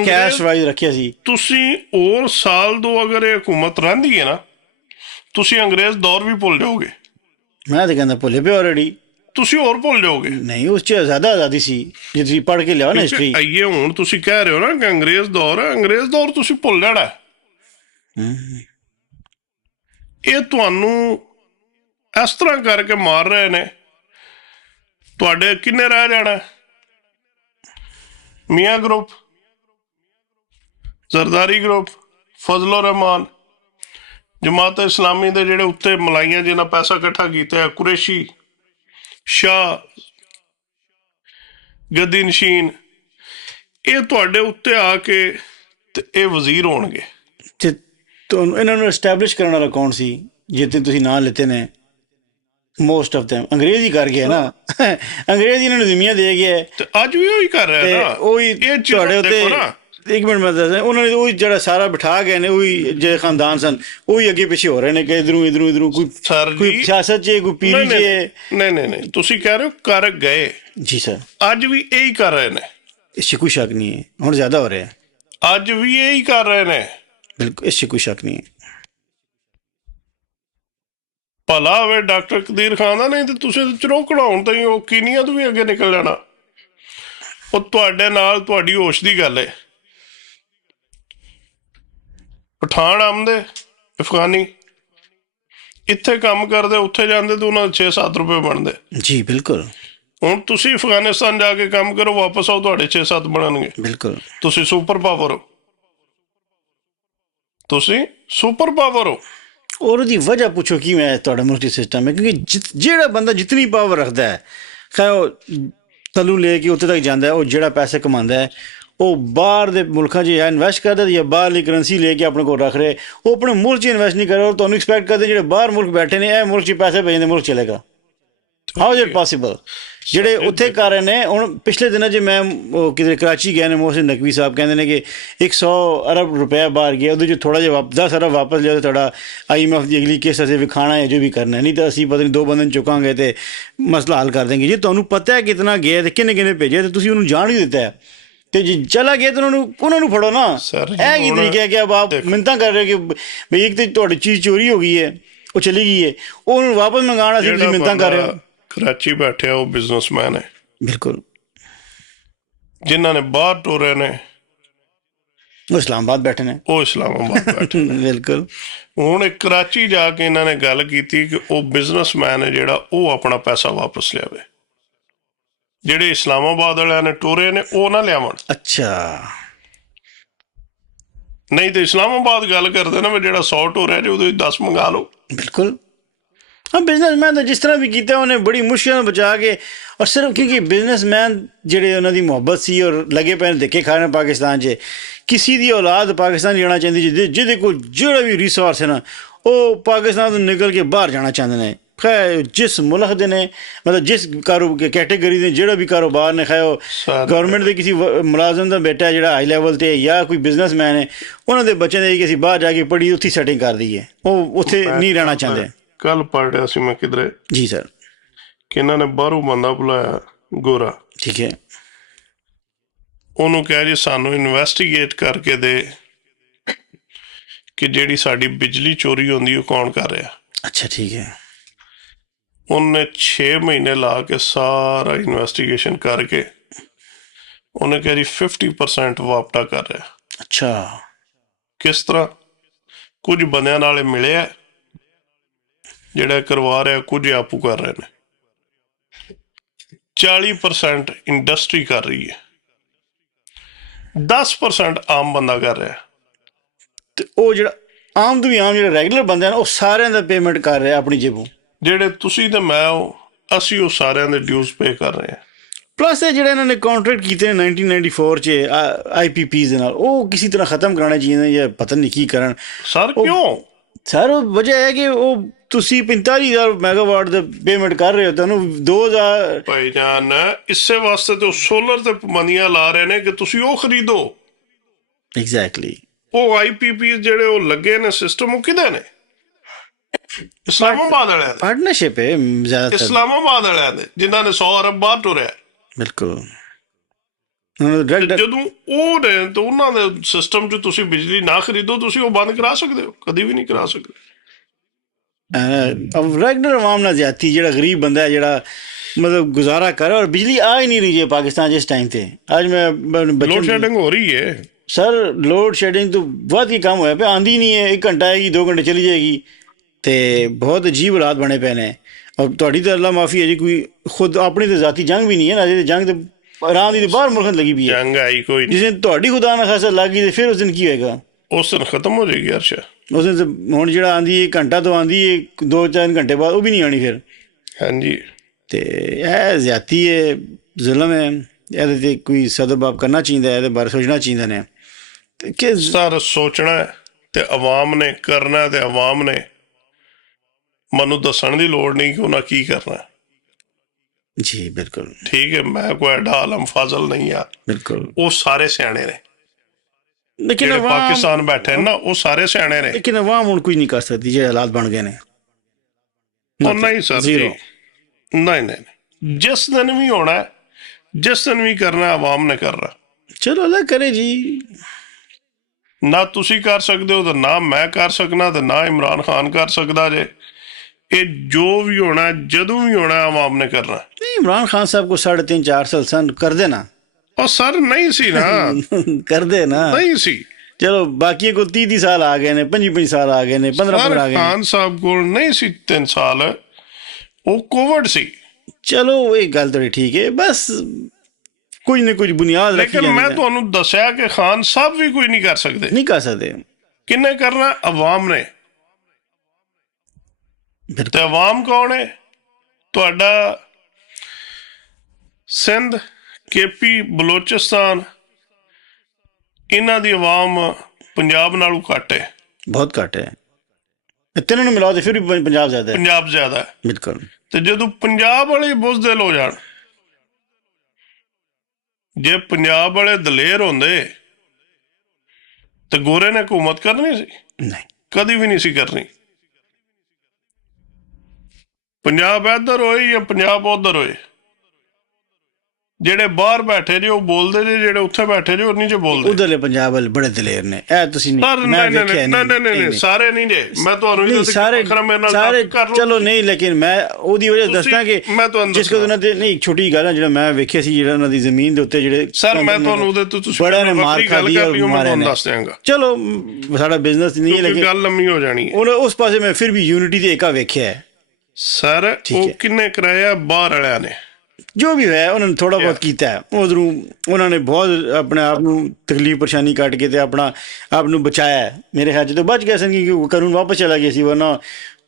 ਕੈਸ਼ ਵਾਈਜ਼ ਰੱਖਿਆ ਸੀ। ਤੁਸੀਂ ਹੋਰ ਸਾਲ ਦੋ ਅਗਰ ਇਹ ਹਕੂਮਤ ਰਹਿੰਦੀ ਹੈ ਨਾ, ਤੁਸੀਂ ਅੰਗਰੇਜ਼ ਦੌਰ ਵੀ ਭੁੱਲ ਜਾਓਗੇ। ਮੈਂ ਤਾਂ ਕਹਿੰਦਾ ਭੁੱਲੇ ਪਿਆ ਆਲਰੇਡੀ। ਤੁਸੀਂ ਹੋਰ ਭੁੱਲ ਜਾਓਗੇ। ਨਹੀਂ, ਉਸ 'ਚ ਜ਼ਿਆਦਾ ਆਜ਼ਾਦੀ ਸੀ, ਜੇ ਤੁਸੀਂ ਪੜ੍ਹ ਕੇ ਲਿਆਓ ਨਾ ਹਿਸਟਰੀ। ਆਈਏ ਹੁਣ ਤੁਸੀਂ ਕਹਿ ਰਹੇ ਹੋ ਨਾ ਕਿ ਅੰਗਰੇਜ਼ ਦੌਰ ਹੈ, ਅੰਗਰੇਜ਼ ਦੌਰ ਤੁਸੀਂ ਭੁੱਲ ਜਾਣਾ। ਇਹ ਤੁਹਾਨੂੰ ਇਸ ਤਰ੍ਹਾਂ ਕਰਕੇ ਮਾਰ ਰਹੇ ਨੇ। ਤੁਹਾਡੇ ਕਿੰਨੇ ਰਹਿ ਜਾਣਾ? ਮੀਆਂ ਗਰੁੱਪ, ਜ਼ਰਦਾਰੀ ਗਰੁੱਪ, ਫਜ਼ਲ ਰਹਿਮਾਨ, ਜਮਾਤ ਇਸਲਾਮੀ ਦੇ ਜਿਹੜੇ ਉੱਤੇ ਮਲਾਈਆਂ ਜਿਹਨਾਂ ਪੈਸਾ ਇਕੱਠਾ ਕੀਤਾ, ਕੁਰੈਸ਼ੀ, ਸ਼ਾਹ, ਗੱਦੀ ਨਸ਼ੀਨ, ਇਹ ਤੁਹਾਡੇ ਉੱਤੇ ਆ ਕੇ ਤੇ ਇਹ ਵਜ਼ੀਰ ਹੋਣਗੇ। ਤੇ ਤੁਹਾਨੂੰ ਇਹਨਾਂ ਨੂੰ ਐਸਟੈਬਲਿਸ਼ ਕਰਨ ਵਾਲਾ ਕੌਣ ਸੀ ਜਿੱਥੇ ਤੁਸੀਂ ਨਾਂ ਲਿੱਤੇ ਨੇ? ਮੋਸਟ ਆਫ ਦੈਮ ਅੰਗਰੇਜ਼ ਹੀ ਕਰ ਗਿਆ ਨਾ। ਅੰਗਰੇਜ਼ ਇਹਨਾਂ ਨੂੰ ਜ਼ਿੰਮੀਆਂ ਦੇ ਗਿਆ, ਤੇ ਅੱਜ ਵੀ ਉਹੀ ਕਰ ਰਿਹਾ ਨਾ। ਉਹੀ ਤੁਹਾਡੇ ਉੱਤੇ, ਇੱਕ ਮਿੰਟ ਮੈਂ ਦੱਸਦਾ, ਉਹਨਾਂ ਨੇ ਉਹੀ ਜਿਹੜਾ ਸਾਰਾ ਬਿਠਾ ਗਏ ਨੇ, ਉਹੀ ਜਿਹੜੇ ਖਾਨਦਾਨ ਸਨ, ਉਹੀ ਅੱਗੇ ਪਿੱਛੇ ਹੋ ਰਹੇ ਨੇ ਕਿ ਇਧਰੋਂ ਕੋਈ ਸਿਆਸਤ 'ਚ, ਕੋਈ ਪੀਰੀ 'ਚ। ਨਹੀਂ, ਤੁਸੀਂ ਕਹਿ ਰਹੇ ਹੋ ਕਰ ਗਏ। ਜੀ ਸਰ, ਅੱਜ ਵੀ ਇਹੀ ਕਰ ਰਹੇ ਨੇ। ਇਸ 'ਚ ਕੋਈ ਸ਼ੱਕ ਨਹੀਂ ਹੈ, ਹੁਣ ਜ਼ਿਆਦਾ ਹੋ ਰਿਹਾ। ਅੱਜ ਵੀ ਇਹੀ ਕਰ ਰਹੇ ਨੇ, ਬਿਲਕੁਲ, ਇਸ 'ਚ ਕੋਈ ਸ਼ੱਕ ਨਹੀਂ ਹੈ। ਭਲਾ ਹੋਵੇ ਡਾਕਟਰ ਕਦੀਰ ਖਾਨ ਦਾ, ਨਹੀਂ ਤੇ ਤੁਸੀਂ ਚਰੋ ਕਢਾਉਣ ਤਾਂ ਹੀ ਉਹ ਕੀਨੀਆ ਤੋਂ ਵੀ ਅੱਗੇ ਨਿਕਲ ਜਾਣਾ। ਉਹ ਤੁਹਾਡੇ ਨਾਲ ਤੁਹਾਡੀ ਹੋਸ਼ ਦੀ ਗੱਲ ਹੈ। ਪਠਾਨ ਆਉਂਦੇ ਅਫਗਾਨੀ, ਇੱਥੇ ਕੰਮ ਕਰਦੇ, ਉੱਥੇ ਜਾਂਦੇ ਤੇ ਉਹਨਾਂ ਦੇ 6-7 ਰੁਪਏ ਬਣਦੇ। ਜੀ ਬਿਲਕੁਲ। ਹੁਣ ਤੁਸੀਂ ਅਫਗਾਨਿਸਤਾਨ ਜਾ ਕੇ ਕੰਮ ਕਰੋ, ਵਾਪਸ ਆਓ, ਤੁਹਾਡੇ 6-7 ਬਣਨਗੇ। ਬਿਲਕੁਲ। ਤੁਸੀਂ ਸੁਪਰ ਪਾਵਰ ਹੋ, ਤੁਸੀਂ ਸੁਪਰ ਪਾਵਰ ਹੋ। ਔਰ ਉਹਦੀ ਵਜ੍ਹਾ ਪੁੱਛੋ ਕੀ ਹੈ ਤੁਹਾਡਾ ਮਿਲਟਰੀ ਸਿਸਟਮ ਹੈ, ਕਿਉਂਕਿ ਜਿਹੜਾ ਬੰਦਾ ਜਿਤਨੀ ਪਾਵਰ ਰੱਖਦਾ ਹੈ, ਖੈਰ ਉਹ ਤਲੂ ਲੈ ਕੇ ਉੱਥੇ ਤੱਕ ਜਾਂਦਾ ਹੈ, ਉਹ ਜਿਹੜਾ ਪੈਸੇ ਕਮਾਉਂਦਾ ਹੈ, ਉਹ ਬਾਹਰ ਦੇ ਮੁਲਕਾਂ 'ਚ ਜਾਂ ਇਨਵੈਸਟ ਕਰਦਾ ਜਾਂ ਬਾਹਰਲੀ ਕਰੰਸੀ ਲੈ ਕੇ ਆਪਣੇ ਕੋਲ ਰੱਖ ਰਹੇ, ਉਹ ਆਪਣੇ ਮੁਲਕ 'ਚ ਇਨਵੈਸਟ ਨਹੀਂ ਕਰ ਰਿਹਾ। ਔਰ ਤੁਹਾਨੂੰ ਐਕਸਪੈਕਟ ਕਰਦੇ ਜਿਹੜੇ ਬਾਹਰ ਮੁਲਕ ਬੈਠੇ ਨੇ, ਇਹ ਮੁਲਕ 'ਚ ਪੈਸੇ ਭੇਜਦੇ, ਮੁਲਕ ਚਲੇਗਾ। How is it possible? ਜਿਹੜੇ ਉੱਥੇ ਕਰ ਰਹੇ ਨੇ। ਹੁਣ ਪਿਛਲੇ ਦਿਨਾਂ 'ਚ ਮੈਂ ਉਹ ਕਿਤੇ ਕਰਾਚੀ ਗਏ ਨੇ, ਮੋਹਸਿਨ ਨਕਵੀ ਸਾਹਿਬ ਕਹਿੰਦੇ ਨੇ ਕਿ 100 ਅਰਬ ਰੁਪਇਆ ਬਾਹਰ ਗਿਆ, ਉਹਦੇ 'ਚ ਥੋੜ੍ਹਾ ਜਿਹਾ 10 ਅਰਬ ਵਾਪਸ ਲਿਆ, ਤੁਹਾਡਾ IMF ਦੀ ਅਗਲੀ ਕਿਸ਼ਤ ਅਸੀਂ ਵਿਖਾਣਾ ਹੈ, ਜੋ ਵੀ ਕਰਨਾ, ਨਹੀਂ ਤਾਂ ਅਸੀਂ ਪਤਾ ਨਹੀਂ 2 ਬੰਦੇ ਚੁੱਕਾਂਗੇ ਤੇ ਮਸਲਾ ਹੱਲ ਕਰ ਦੇਂਗੇ। ਜੇ ਤੁਹਾਨੂੰ ਪਤਾ ਹੈ ਕਿਤਨਾ ਗਿਆ ਤੇ ਕਿੰਨੇ ਭੇਜਿਆ, ਤੇ ਤੁਸੀਂ ਉਹਨੂੰ ਜਾਣ ਹੀ ਦਿੱਤਾ ਹੈ, ਤੇ ਜੇ ਚਲਾ ਗਿਆ ਤਾਂ ਉਹਨਾਂ ਨੂੰ ਫੜੋ ਨਾ। ਇਹ ਕੀ ਤਰੀਕਾ ਹੈ ਕਿ ਆਪ ਮਿੰਨਤਾਂ ਕਰ ਰਹੇ ਕਿ ਬਈ ਇੱਕ ਤਾਂ ਤੁਹਾਡੀ ਚੀਜ਼ ਚੋਰੀ ਹੋ ਗਈ ਹੈ, ਉਹ ਚਲੀ ਗਈ ਹੈ, ਉਹਨੂੰ ਵਾਪਸ ਮੰਗਾਉਣਾ ਸੀ, ਤੁਸੀਂ ਮਿੰਨਤਾਂ ਕਰ ਰਹੇ ਹੋ। ਕਰਾਚੀ ਬੈਠਿਆ ਉਹ ਬਿਜ਼ਨਸਮੈਨ ਹੈ। ਬਿਲਕੁਲ। ਜਿਨ੍ਹਾਂ ਨੇ ਬਾਹਰ ਟੋਰੇ ਨੇ, ਉਹ ਇਸਲਾਮਾਬਾਦ ਬੈਠੇ ਨੇ, ਉਹ ਇਸਲਾਮਾਬਾਦ ਬੈਠੇ ਨੇ। ਬਿਲਕੁਲ। ਹੁਣ ਕਰਾਚੀ ਜਾ ਕੇ ਇਹਨਾਂ ਨੇ ਗੱਲ ਕੀਤੀ ਕਿ ਉਹ ਬਿਜ਼ਨਸਮੈਨ ਹੈ ਜਿਹੜਾ, ਉਹ ਆਪਣਾ ਪੈਸਾ ਵਾਪਸ ਲਿਆਵੇ, ਜਿਹੜੇ ਇਸਲਾਮਾਬਾਦ ਵਾਲਿਆਂ ਨੇ ਟੋਰੇ ਨੇ ਉਹ ਨਾ ਲਿਆਵਣ। ਅੱਛਾ। ਨਹੀਂ ਤੇ ਇਸਲਾਮਾਬਾਦ ਗੱਲ ਕਰਦੇ ਨਾ, ਵੀ ਜਿਹੜਾ 100 ਢੋ ਰਿਹਾ ਜੇ ਉਹਦੇ 10 ਮੰਗਾ ਲਓ। ਬਿਲਕੁਲ ਹਾਂ, ਬਿਜ਼ਨਸਮੈਨ ਤਾਂ ਜਿਸ ਤਰ੍ਹਾਂ ਵੀ ਕੀਤਾ ਉਹਨੇ ਬੜੀ ਮੁਸ਼ਕਿਲ ਨਾਲ ਬਚਾ ਕੇ, ਔਰ ਸਿਰਫ ਕਿਉਂਕਿ ਬਿਜ਼ਨਸਮੈਨ ਜਿਹੜੇ ਉਹਨਾਂ ਦੀ ਮੁਹੱਬਤ ਸੀ ਔਰ ਲੱਗੇ ਪਏ ਧੱਕੇ ਖਾ ਰਹੇ ਪਾਕਿਸਤਾਨ 'ਚ, ਕਿਸੇ ਦੀ ਔਲਾਦ ਪਾਕਿਸਤਾਨ ਜਾਣਾ ਚਾਹੁੰਦੀ, ਜਿਹਦੇ ਕੋਲ ਜਿਹੜਾ ਵੀ ਰਿਸੋਰਸ ਹੈ ਨਾ, ਉਹ ਪਾਕਿਸਤਾਨ ਤੋਂ ਨਿਕਲ ਕੇ ਬਾਹਰ ਜਾਣਾ ਚਾਹੁੰਦੇ ਨੇ। ਖੈਰ ਜਿਸ ਮੁਲਕ ਦੇ ਨੇ, ਮਤਲਬ ਜਿਸ ਕੈਟੇਗਰੀ ਦੇ ਜਿਹੜਾ ਵੀ ਕਾਰੋਬਾਰ ਨੇ, ਖੈਰ ਉਹ ਗੌਰਮੈਂਟ ਦੇ ਕਿਸੇ ਮੁਲਾਜ਼ਮ ਦਾ ਬੇਟਾ ਜਿਹੜਾ ਹਾਈ ਲੈਵਲ 'ਤੇ ਜਾਂ ਕੋਈ ਬਿਜ਼ਨਸਮੈਨ ਹੈ, ਉਹਨਾਂ ਦੇ ਬੱਚਿਆਂ ਦੇ ਕਿ ਅਸੀਂ ਬਾਹਰ ਜਾ ਕੇ ਪੜ੍ਹੀ, ਉੱਥੇ ਸੈਟਿੰਗ ਕਰ ਦਈਏ, ਉਹ ਉੱਥੇ ਨਹੀਂ ਰਹਿਣਾ ਚਾਹੁੰਦੇ। ਕੱਲ ਪੜ੍ਹ ਰਿਹਾ ਸੀ ਮੈਂ ਕਿਧਰੇ, ਜੀ ਸਰ, ਕਿ ਇਹਨਾਂ ਨੇ ਬਾਹਰੋਂ ਬੰਦਾ ਬੁਲਾਇਆ ਗੋਰਾ, ਠੀਕ ਹੈ, ਉਹਨੂੰ ਕਹਿ ਜੀ ਸਾਨੂੰ ਇਨਵੈਸਟੀਗੇਟ ਕਰਕੇ ਦੇ ਕਿ ਜਿਹੜੀ ਸਾਡੀ ਬਿਜਲੀ ਚੋਰੀ ਹੁੰਦੀ ਉਹ ਕੌਣ ਕਰ ਰਿਹਾ। ਅੱਛਾ ਠੀਕ ਹੈ। ਉਹਨੇ 6 ਮਹੀਨੇ ਲਾ ਕੇ ਸਾਰਾ ਇਨਵੈਸਟੀਗੇਸ਼ਨ ਕਰਕੇ ਉਹਨੇ ਕਿਹਾ ਜੀ 50% ਵਾਪਟਾ ਕਰ ਰਿਹਾ। ਅੱਛਾ, ਕਿਸ ਤਰ੍ਹਾਂ? ਕੁਝ ਬੰਦਿਆਂ ਨਾਲ ਇਹ ਮਿਲਿਆ ਜਿਹੜਾ ਕਰਵਾ ਰਿਹਾ, ਕੁਝ ਆਪੂ ਕਰ ਰਹੇ ਨੇ। 40% ਇੰਡਸਟਰੀ ਕਰ ਰਹੀ ਹੈ, 10% ਆਮ ਬੰਦਾ ਕਰ ਰਿਹਾ। ਤੇ ਉਹ ਜਿਹੜਾ ਆਮ ਤੋਂ ਵੀ ਆਮ ਜਿਹੜਾ ਰੈਗੂਲਰ ਬੰਦੇ ਨੇ, ਉਹ ਸਾਰਿਆਂ ਦਾ ਪੇਮੈਂਟ ਕਰ ਰਿਹਾ ਆਪਣੀ ਜੇਬੋਂ। ਜਿਹੜੇ ਤੁਸੀਂ ਤੇ ਮੈਂ ਅਸੀਂ ਉਹ ਸਾਰਿਆਂ ਦੇ ਡਿਊਜ਼ ਪੇ ਕਰ ਰਹੇ ਹਾਂ। ਪਲੱਸ ਇਹ ਜਿਹੜੇ ਇਹਨਾਂ ਨੇ ਕੰਟਰੈਕਟ ਕੀਤੇ ਨੇ 1994 'ਚ IPPs ਦੇ ਨਾਲ, ਉਹ ਕਿਸੇ ਤਰ੍ਹਾਂ ਖਤਮ ਕਰਾਉਣਾ ਚਾਹੀਦਾ, ਜਾਂ ਪਤਾ ਨਹੀਂ ਕੀ ਕਰਨ। ਸਰ ਕਿਉਂ? ਸਰ ਉਹ ਵਜ੍ਹਾ ਹੈ ਕਿ ਉਹ ਤੁਸੀਂ 45,000 ਮੈਗਾਵਾਟ ਦਾ ਪੇਮੈਂਟ ਕਰ ਰਹੇ ਹੋ, ਤੁਹਾਨੂੰ 2,000। ਭਾਈ ਜਾਨ, ਇਸੇ ਵਾਸਤੇ ਤੇ ਉਹ ਸੋਲਰ ਤੇ ਪਾਬੰਦੀਆਂ ਲਾ ਰਹੇ ਨੇ ਕਿ ਤੁਸੀਂ ਉਹ ਖਰੀਦੋ। ਐਗਜ਼ੈਕਟਲੀ। ਉਹ IPPs ਜਿਹੜੇ ਉਹ ਲੱਗੇ ਨੇ ਸਿਸਟਮ, ਉਹ ਕਿਹਦੇ ਨੇ? ਇਸਲਾਮਾਬਾਦ ਵਾਲਿਆਂ ਦੇ ਪਾਰਟਨਰਸ਼ਿਪ ਹੈ ਜ਼ਿਆਦਾਤਰ, ਇਸਲਾਮਾਬਾਦ ਵਾਲਿਆਂ ਦੇ, ਜਿਨ੍ਹਾਂ ਨੇ 100 ਅਰਬ ਬਾਹਰ ਟੁਰਿਆ। ਬਿਲਕੁਲ। ਜਦੋਂ ਉਹ ਨੇ ਤਾਂ ਉਹਨਾਂ ਦੇ ਸਿਸਟਮ 'ਚ ਤੁਸੀਂ ਬਿਜਲੀ ਨਾ ਖਰੀਦੋ, ਤੁਸੀਂ ਉਹ ਬੰਦ ਕਰਾ ਸਕਦੇ ਹੋ? ਕਦੀ ਵੀ ਨਹੀਂ ਕਰਾ ਸਕਦੇ। ਰੈਗੂਲਰ ਆਵਾਮ ਨਾਲ ਜ਼ਿਆਦਤੀ, ਜਿਹੜਾ ਗਰੀਬ ਬੰਦਾ ਹੈ, ਜਿਹੜਾ ਮਤਲਬ ਗੁਜ਼ਾਰਾ करे, और बिजली आ ही नहीं रही है पाकिस्तान जिस टाइम थे। आज मैं लोड शेडिंग हो रही है सर, लोड शेडिंग तो बहुत ही कम होया पे, आंदी नहीं है, 1 घंटा आएगी 2 घंटे चली जाएगी, तो बहुत अजीब हालात बने पे ने। और तुहाड़ी तो अल्लाह माफ़ी है जी, कोई खुद अपनी तो ज़ाती जंग भी नहीं है ना, जी जंग तो आराम दी बाहर मुल्क लगी भी है। जंग आई कोई जिस दिन तुहाड़ी खुदा ना खासा लग गई, फिर उस दिन की होएगा? उस दिन खत्म हो जाएगी अर्शा। उस दिन हुण जिहड़ा आंदी 1 घंटा तो आंदी है, 2-3 घंटे बाद वो भी नहीं आनी फिर। हाँ जी, तो यह ज्यादती है, जुल्म है, ये कोई सदबाब करना चाहिए, ये बारे सोचना चाहिए ने कि सर सोचना है ते अवाम ने करना है, ते अवाम ने मनु दसन की लोड़ नहीं कि उन्हें की करना है। जी बिल्कुल ठीक है, मैं कोई एडा आलम फाजल नहीं आ, बिल्कुल वो सारे सियाने ने, लेकिन ਜਿਹੜੇ पाकिस्तान बैठे ना वो सारे सियाने ने, लेकिन अवाम हुण कुछ नहीं कर सकती जो हालात बन गए ने। और नहीं सर जी, नहीं नहीं, जिस दिन भी होना है, जिस दिन भी करना है, अवाम ने करना। चलो अल्लाह करे जी। ना तुसी कर सकते हो तो ना मैं कर सकना, तो ना इमरान खान कर सकता जे। ये जो भी होना है, जदों भी होना है, अवाम ने करना। नहीं, इमरान खान साहब को 3.5-4 साल सन कर देना, और सर नहीं सी ना कर देना, नहीं सी। चलो बाकी को 30 साल आ गए ने, 25 साल आ गए ने, 15 आ गए। खान साहब को नहीं सी 3 साल, वो कोविड सी। चलो एक गल तो ठीक है, बस कुछ न कुछ बुनियाद रखी। लेकिन मैं तुहानू दस्या कि खान साहब भी कोई नहीं कर सकते, नहीं कर सकते। किन्ने करना? अवाम ने। ते अवाम कौन है? तुहाडा सिंध, KP, बलोचिस्तान, इन्हां दी अवाम पंजाब नालों घट है, बहुत घट है। तीनों मिला तो फिर भी पंजाब ज्यादा है, पंजाब ज्यादा है। बिल्कुल। तो जदों पंजाब वाले बुज़दिल हो जाण, जे पंजाब वाले दलेर होंदे तो गोरे ने हुकूमत करनी सी? नहीं, कदी भी नहीं सी करनी। पंजाब इधर होए या पंजाब उधर होए, ਜਿਹੜੇ ਬਾਹਰ ਬੈਠੇ ਜੇ ਉਹ ਬੋਲਦੇ ਜੇ, ਜਿਹੜੇ ਉੱਥੇ ਬੈਠੇ ਜੇ ਉਹ ਨਹੀਂ ਜੇ ਬੋਲਦੇ। ਉਧਰਲੇ ਪੰਜਾਬ ਵਾਲੇ ਬੜੇ ਦਲੇਰ ਨੇ, ਇਹ ਤੁਸੀਂ ਨਹੀਂ, ਮੈਂ ਵੇਖਿਆ ਨਹੀਂ, ਸਾਰੇ ਨਹੀਂ ਜੇ। ਮੈਂ ਤੁਹਾਨੂੰ ਨਹੀਂ ਸਾਰੇ ਚਲੋ ਨਹੀਂ, ਲੇਕਿਨ ਮੈਂ ਉਹਦੀ ਵਜ੍ਹਾ ਦੱਸਦਾ ਕਿ ਜਿਸ ਕੋ ਉਹਨਾਂ ਦੇ ਨਹੀਂ ਛੋਟੀ ਗੱਲ ਹੈ, ਜਿਹੜਾ ਮੈਂ ਵੇਖਿਆ ਸੀ, ਜਿਹੜਾ ਉਹਨਾਂ ਦੀ ਜ਼ਮੀਨ ਦੇ ਉੱਤੇ ਜਿਹੜੇ ਸਰ ਮੈਂ ਤੁਹਾਨੂੰ ਉਹਦੇ ਤੋਂ ਤੁਸੀਂ ਬੜਾ ਨੇ ਮਾਰ ਖਾਦੀ ਔਰ ਮਾਰੇ ਨੇ। ਦੱਸ ਦਿਆਂਗਾ। ਚਲੋ ਸਾਡਾ ਬਿਜ਼ਨਸ ਨਹੀਂ ਹੈ, ਲੇਕਿਨ ਗੱਲ ਲੰਮੀ ਹੋ ਜਾਣੀ ਹੈ। ਉਸ ਪਾਸੇ ਮੈਂ ਫਿਰ ਵੀ ਯੂਨਿਟੀ ਤੇ ਏਕਾ ਵੇਖਿਆ ਹੈ ਸਰ। ਉਹ ਕਿੰਨੇ ਕਰਾਇਆ? ਬਾਹਰ ਵਾਲਿਆਂ ਨੇ। ਜੋ ਵੀ ਹੋਇਆ ਉਹਨਾਂ ਨੇ ਥੋੜ੍ਹਾ ਬਹੁਤ ਕੀਤਾ ਹੈ। ਉਧਰੋਂ ਉਹਨਾਂ ਨੇ ਬਹੁਤ ਆਪਣੇ ਆਪ ਨੂੰ ਤਕਲੀਫ ਪਰੇਸ਼ਾਨੀ ਕੱਟ ਕੇ ਤੇ ਆਪਣਾ ਆਪ ਨੂੰ ਬਚਾਇਆ ਹੈ। ਮੇਰੇ ਖਿਆਲ 'ਚ ਤਾਂ ਬਚ ਗਏ ਸਨ, ਕਿਉਂਕਿ ਕਾਨੂੰਨ ਵਾਪਸ ਚਲਾ ਗਿਆ ਸੀ। ਵਰਨਾ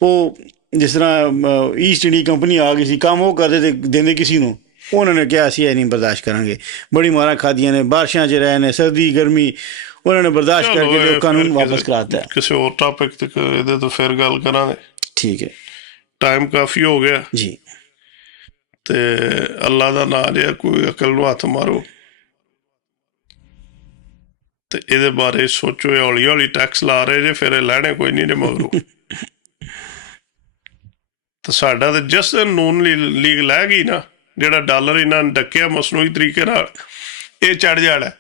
ਉਹ ਜਿਸ ਤਰ੍ਹਾਂ ਈਸਟ ਇੰਡੀਆ ਕੰਪਨੀ ਆ ਗਈ ਸੀ, ਕੰਮ ਉਹ ਕਰਦੇ ਤੇ ਦਿੰਦੇ ਕਿਸੇ ਨੂੰ। ਉਹਨਾਂ ਨੇ ਕਿਹਾ ਅਸੀਂ ਇਹ ਨਹੀਂ ਬਰਦਾਸ਼ਤ ਕਰਾਂਗੇ, ਬੜੀ ਮਾਰਾਂ ਖਾਧੀਆਂ ਨੇ, ਬਾਰਿਸ਼ਾਂ 'ਚ ਰਹੇ ਨੇ, ਸਰਦੀ ਗਰਮੀ, ਉਹਨਾਂ ਨੇ ਬਰਦਾਸ਼ਤ ਕਰਕੇ ਤੇ ਉਹ ਕਾਨੂੰਨ ਵਾਪਸ ਕਰਾਤਾ। ਕਿਸੇ ਹੋਰ ਟਾਪਿਕ ਤੇ ਇਹਦੇ ਤੋਂ ਫਿਰ ਗੱਲ ਕਰਾਂਗੇ। ਠੀਕ ਹੈ, ਟਾਈਮ ਕਾਫੀ ਹੋ ਗਿਆ ਜੀ। ਤੇ ਅੱਲਾ ਦਾ ਨਾਂ ਲਿਆ, ਕੋਈ ਅਕਲ ਨੂੰ ਹੱਥ ਮਾਰੋ ਤੇ ਇਹਦੇ ਬਾਰੇ ਸੋਚੋ। ਇਹ ਹੌਲੀ ਹੌਲੀ ਟੈਕਸ ਲਾ ਰਹੇ ਜੇ, ਫਿਰ ਇਹ ਲੈਣੇ ਕੋਈ ਨਹੀਂ ਨੇ ਮਗਰੋਂ। ਤੇ ਸਾਡਾ ਤਾਂ ਜਿਸ ਦਿਨ ਨੂਨ ਲੀਗ ਲੈ ਗਈ ਨਾ, ਜਿਹੜਾ ਡਾਲਰ ਇਹਨਾਂ ਨੇ ਡੱਕਿਆ ਮਸਨੂਈ ਤਰੀਕੇ ਨਾਲ, ਇਹ ਚੜ੍ਹ ਜਾਣਾ।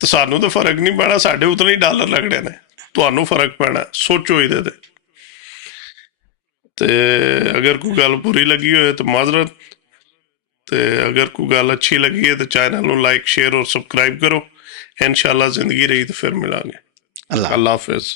ਤੇ ਸਾਨੂੰ ਤਾਂ ਫਰਕ ਨਹੀਂ ਪੈਣਾ, ਸਾਡੇ ਉਤਨੇ ਹੀ ਡਾਲਰ ਲੱਗਣੇ ਨੇ, ਤੁਹਾਨੂੰ ਫਰਕ ਪੈਣਾ। ਸੋਚੋ ਇਹਦੇ ਤੇ ਅਗਰ ਕੋਈ ਗੱਲ ਬੁਰੀ ਲੱਗੀ ਹੋਏ ਤਾਂ ਮਾਜ਼ਰਤ, ਤੇ ਅਗਰ ਕੋਈ ਗੱਲ ਅੱਛੀ ਲੱਗੀ ਹੈ ਤਾਂ ਚੈਨਲ ਨੂੰ ਲਾਈਕ, ਸ਼ੇਅਰ ਔਰ ਸਬਸਕ੍ਰਾਈਬ ਕਰੋ। ਇਨਸ਼ਾਅੱਲਾ ਜ਼ਿੰਦਗੀ ਰਹੀ ਤਾਂ ਫਿਰ ਮਿਲਾਂਗੇ। ਅੱਲਾ ਹਾਫਿਜ਼।